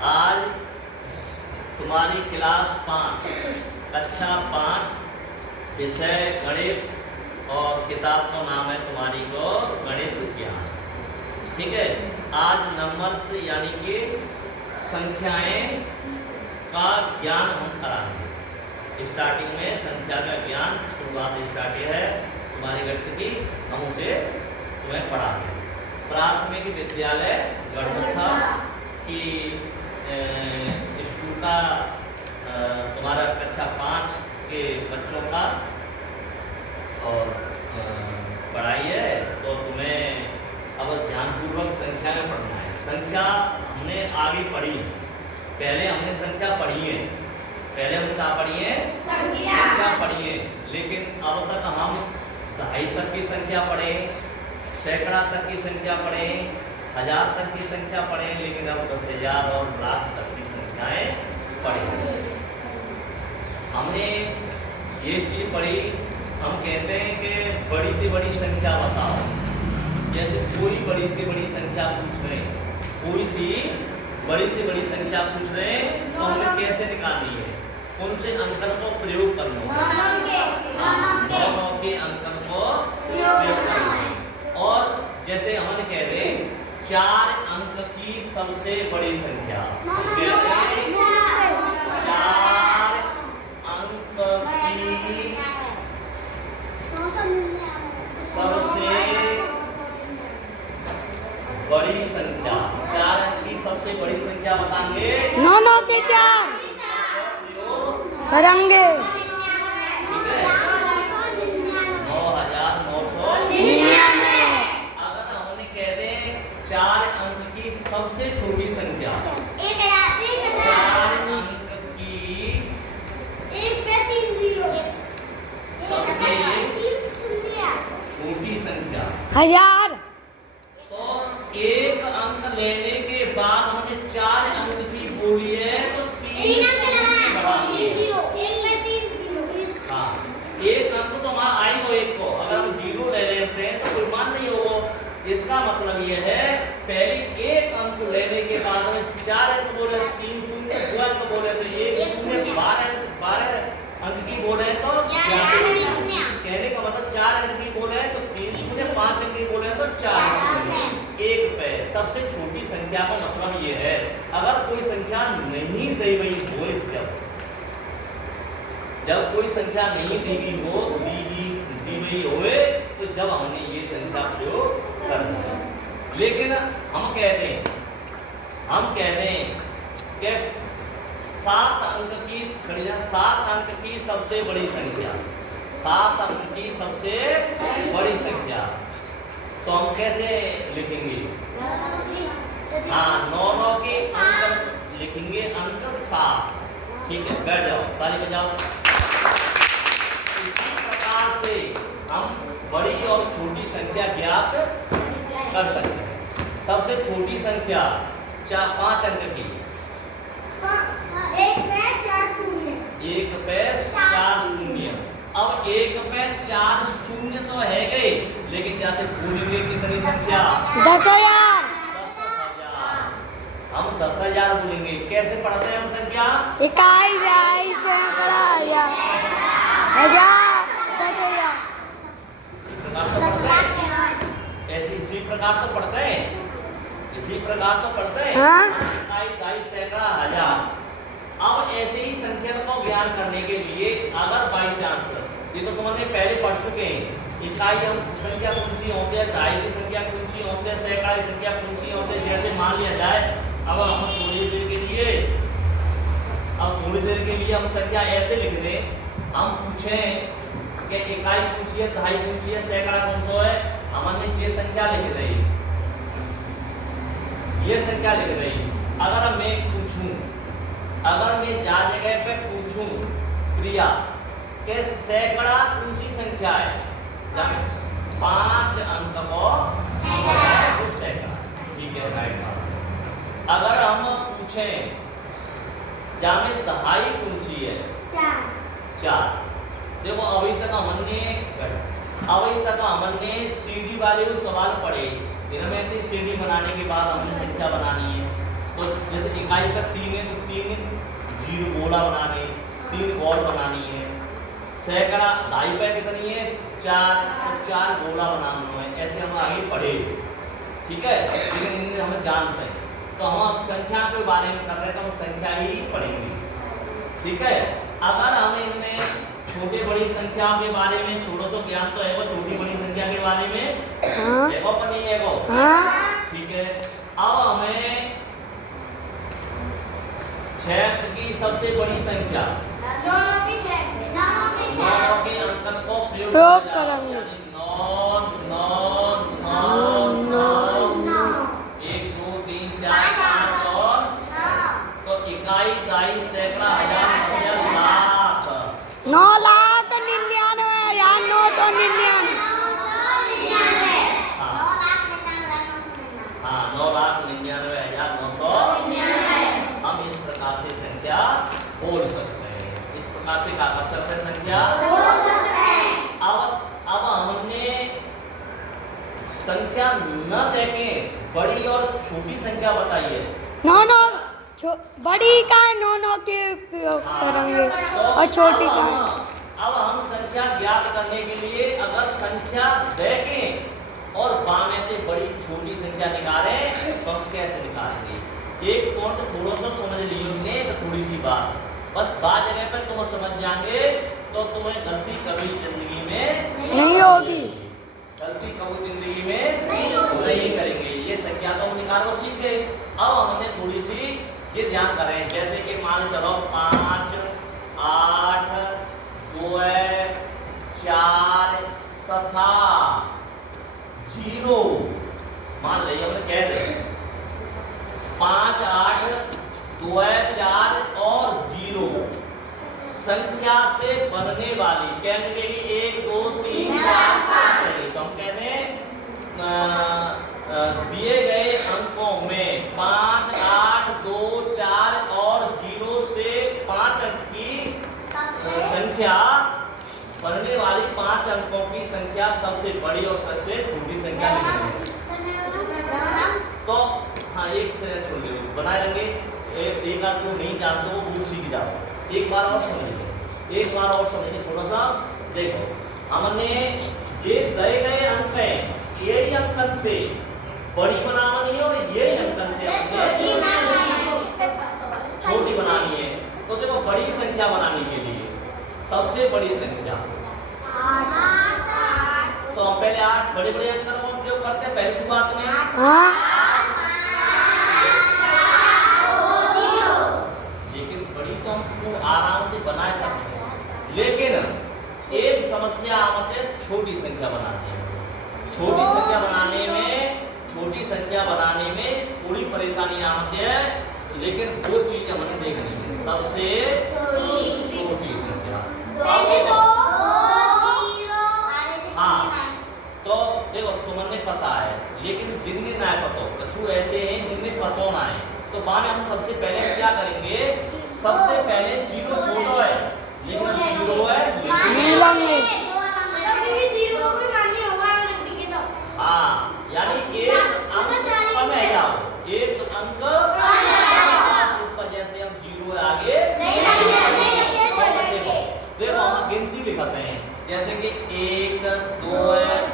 आज तुम्हारी क्लास 5 कक्षा 5 विषय गणित और किताब का नाम है तुम्हारी को गणित विज्ञान। ठीक है, आज नंबर्स यानी कि संख्याएं का ज्ञान हम कराएंगे। स्टार्टिंग में संख्या का ज्ञान शुरुआत स्टार्ट है तुम्हारी गणित की, हम उसे तुम्हें पढ़ाएंगे। प्राथमिक विद्यालय गढ़मुखा की स्कूल का तुम्हारा कक्षा 5 के बच्चों का और पढ़ाई है, तो तुम्हें अब ध्यानपूर्वक संख्या में पढ़ना है। संख्या हमने आगे पढ़ी है, पहले हमने संख्या पढ़ी है, पहले हमने क्या पढ़ी है? संख्या पढ़ी है। लेकिन अब तक हम दहाई तक की संख्या पढ़े, सैकड़ा तक की संख्या पढ़े, 1000 तक की संख्या पढ़े, लेकिन अब 10,000 और लाख तक की संख्याएं पढ़े। हमने ये चीज पढ़ी, हम कहते हैं कि बड़ी से बड़ी संख्या बताओ। जैसे कोई बड़ी से बड़ी संख्या पूछ रहे हैं, कोई सी बड़ी से बड़ी संख्या पूछ रहे हैं, तो हमें कैसे निकालनी है? कौन से अंतर को प्रयोग करना है? 9 के अंतर को प्रयोग करना है। और जैसे हमने कह रहे 4 अंक की सबसे बड़ी संख्या, कहते हैं 4 अंक की सबसे बड़ी संख्या, 4 अंक की सबसे बड़ी संख्या बताएंगे। 9 के 4 करेंगे। 9,999। अगर हमने कह दें 4 अंक की सबसे छोटी संख्या, 4 अंक की सबसे छोटी संख्या 1000। तो 1 अंक लेने के बाद हमने 4 अंक की बोली है, तो 3 हाँ, 1 अंक तो हमारा आएगा 1 को। अगर हम 0 ले लेते हैं तो कोई मान नहीं होगा। इसका मतलब ये है पहले 1 अंक लेने के बाद हमें 4 अंक बोले, 3 शून्य 2 अंक बोले, तो 1 शून्य 12 अंक की बोले तो कहने का मतलब 4 अंक की बोले तो 3 शून्य, 5 अंक की बोले तो 4 1 पे सबसे छोटी संख्या का मतलब ये है। अगर कोई संख्या नहीं दी गई हो, जब कोई संख्या नहीं दी गई हो, दी गई होए, तो जब हमने ये संख्या प्रयोग करना है। लेकिन हम कहते हैं कि 7 अंक की 7 अंक की सबसे बड़ी संख्या, 7 अंक की सबसे बड़ी संख्या, तो हम कैसे लिखेंगे? हाँ, 9 के अंक लिखेंगे, अंक 7। ठीक है, बैठ जाओ, ताली बजाओ। इसी प्रकार से हम बड़ी और छोटी संख्या ज्ञात कर सकते हैं। सबसे छोटी संख्या 5 अंक की, 1 पे 4 शून्य। अब 1 पे 4 शून्य तो है गए, लेकिन जाते भूलेंगे कितनी संख्या? 10,000। 10,000। हम 10,000 बोलेंगे। कैसे पढ़ते हैं हम संख्या? इकाई, दहाई, सैकड़ा, 1000, 10,000। ऐसे इसी प्रकार तो पढ़ते हैं, इसी प्रकार तो पढ़ते हैं। हाँ? इकाई, दहाई, सैकड़ा, 1000। अब ऐसे ही संख्या को ज्ञान करने के लिए अगर बाई चांस, ये तो तुमने पहले पढ़ चुके हैं, इकाई हम संख्या कौन सी होती है, दहाई की संख्या कौन सी होती है, सैकड़ा की संख्या कौन सी होती है। जैसे मान लिया जाए, अब हम थोड़ी देर के लिए हम संख्या ऐसे लिख दें, हम पूछें कि इकाई कौन सी है, दहाई कौन सी है, सैकड़ा कौन सा है, हमने ये संख्या लिख दी, ये संख्या लिख दी। अगर मैं पूछूं, अगर मैं जा जगह पे पूछूं प्रिया कि सैकड़ा कौन सी संख्या है, 5 अंक को सैकड़ा, ठीक है, राइट बात। अगर हम पूछें जाने दहाई कौन सी है, 4। देखो अभी तक हमने सीडी वाले सवाल पढ़े, इनमें सीडी बनाने के बाद हमने संख्या बनानी है। तो जैसे इकाई पर 3 है तो 3 जीरो गोला बनाने, 3 बॉल बनानी है। सैकड़ा ढाई पे कितनी है 4, तो 4 गोला बनाना है। ऐसे हम आगे पढ़े, ठीक है, लेकिन इन्हें हम जानते हैं। तो हम अब संख्या के बारे में कर रहे हैं तो हम संख्या ही पढ़ेंगे, ठीक है। अगर हमें इनमें छोटे बड़ी संख्याओं के बारे में थोड़ा सा ज्ञान तो है, वो छोटी बड़ी संख्या के बारे में हाँ देखो पर नहीं है वो, हाँ ठीक है। अब हमें 6 की सबसे बड़ी संख्या 9 के अंकन को प्रयोग करेंगे। 9 9 9 9 1 2 3 4 5 और तो इकाई दाई सैकड़ा हजार हजार लाख 9,99,999 हाँ 9,99,999 हम इस प्रकार से संख्या बोल सकते हैं। इस प्रकार से क्या कर सकते हैं संख्या अब हमने संख्या न देके बड़ी और छोटी संख्या बताई है। 9 बड़ी का 9 के उपयोग करेंगे और छोटी का अब हम संख्या ज्ञात करने के लिए अगर संख्या देखें और बामे से बड़ी छोटी संख्या निकालें तो हम कैसे निकालेंगे? एक पॉइंट थोड़ा सा समझ लीजिए, तो थोड़ी सी बात, बस बात जगह पे तुम समझ जाएंगे तो तुम्हें गलती कभी जिंदगी में नहीं होगी। गलती कभी जिंदगी में नहीं करेंगे। ये संख्या तो हम निकालो सीख गए। अब हमने थोड़ी सी ये ध्यान करें, जैसे कि मान चलो 5 8 2 4 तथा 0 मान लीजिए हमने कह दे 5 8 2 4 और 0 संख्या से बनने वाली कहेंगे कि 1 2 3 4 5 तो हम कह दें दिए गए अंकों में 5 8 2 4 और 0 से 5 अंक की संख्या बनने वाली 5 अंकों की संख्या सबसे बड़ी और सबसे छोटी संख्या निकालेंगे। तो हाँ एक से सुन लो बना लेंगे। एक बात जो नहीं जानते वो पूछ सीख जाओ। एक बार और समझिए, एक बार और समझिए थोड़ा सा देखो। हमने ये दिए गए अंक हैं, यही अंक थे, बड़ी बनाना नहीं है और यही अंक थे छोटी बनानी है। तो देखो बड़ी संख्या बनाने के लिए सबसे बड़ी संख्या तो हम पहले 8 बड़े बड़े अंक का उपयोग करते हैं पहले शुरुआत में। लेकिन बड़ी तो हम आराम से बना सकते हैं, लेकिन एक समस्या आमत है छोटी संख्या बनाने में। छोटी संख्या बनाने में थोड़ी परेशानी आती है, लेकिन वो चीज हमने देखनी है। सबसे छोटी संख्या हाँ तो देखो तुम्हें पता है, लेकिन जिनके ना पता हो कछु ऐसे हैं जिनमें पता ना है, तो बाद में हम सबसे पहले क्या करेंगे? सबसे पहले 0 छोटा है लेकिन 0 है हाँ यानी एक अंक कम है जाओ, एक अंक इस वजह से हम 0 आगे देखो हम गिनती लिखते हैं जैसे कि 1 2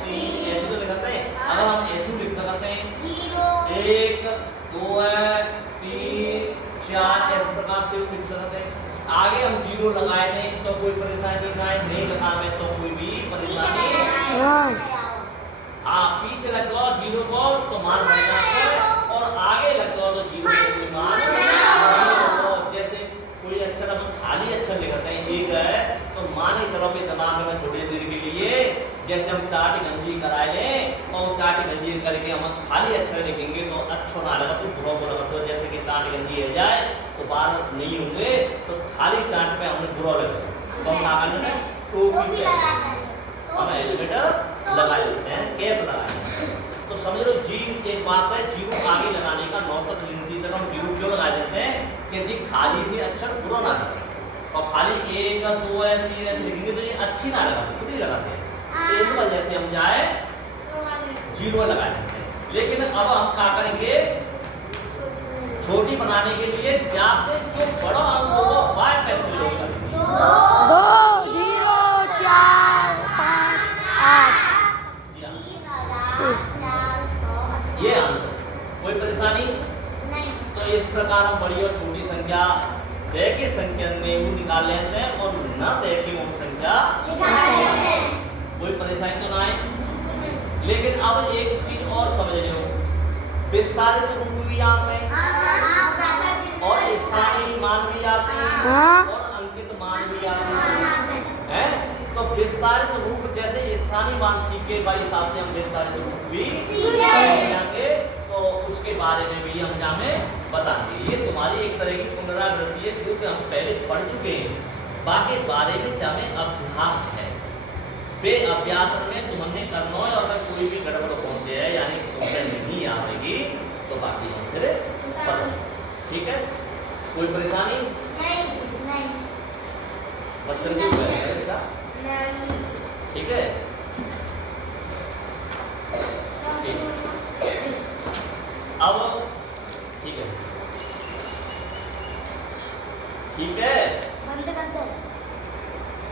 3 ऐसे तो लिखते हैं। अगर हम ऐसे लिख सकते हैं 1 2 3 4 इस प्रकार से लिख सकते हैं। आगे हम 0 लगाए दें तो कोई परेशानी नहीं लगाए तो कोई भी परेशानी हाँ पीछे लग जाओ 0 को तो मान बढ़ जाता है और आगे लग जाओ तो 0 को कोई मान तो जैसे कोई अक्षर हम खाली अक्षर लिखते हैं एक है तो मान ही चलो अपने दिमाग में थोड़ी देर के लिए जैसे हम टाटी गंजी कराए लें और टाटी गंजी करके हम खाली अक्षर लिखेंगे तो अच्छा ना लगा तो बुरा सा लगा। तो जैसे कि टाटी गंजी हो जाए तो बार नहीं होंगे तो खाली टाट पे हमने बुरा लगे तो हम क्या करना है टोपी हम हेलमेट लगा लेते हैं, कैप लगाए हैं। तो समझ लो जी एक बात है 0 आगे लगाने का 9 तक गिनती तक हम 0 क्यों लगा देते हैं कि जी खाली से अक्षर बुरा ना लगे और खाली 1 2 3 ऐसे लिखेंगे तो ये अच्छी ना लगाते बुरी लगाते हैं। तो इस वजह से हम जाए 0 लगा देते हैं। लेकिन अब हम क्या करेंगे छोटी बनाने के लिए जाते जो बड़ा अंक होगा वह कैलकुलेट करेंगे। 2 0 4 5 8 जी हाँ, ये आंसर। कोई परेशानी नहीं। तो इस प्रकार हम बड़ी और छोटी संख्या दे के संख्या में वो निकाल लेते हैं और न दे के वो संख्या। कोई परेशानी तो ना है। लेकिन अब एक चीज और समझ रहे हो, विस्तारित रूप भी आते हैं और स्थानीय मान भी आते हैं हाँ। और अंकित मान भी आते हैं। तो विस्तारित रूप जैसे स्थानीय मान सीख के भाई हिसाब से हम विस्तारित रूप भी जाएंगे, तो उसके बारे में भी हम जाने बताएंगे। ये तुम्हारी एक तरह की पुनरावृत्ति है जो कि हम पहले पढ़ चुके हैं, बाकी बारे में जाने अभ्यास है। बे अभ्यास में तुमने करना है, अगर कोई भी गड़बड़ होती है यानी तुमसे नहीं आएगी तो बाकी हम फिर पढ़ो। ठीक है, कोई परेशानी बच्चों की बेटा? ठीक है, ठीक। अब ठीक है, ठीक है।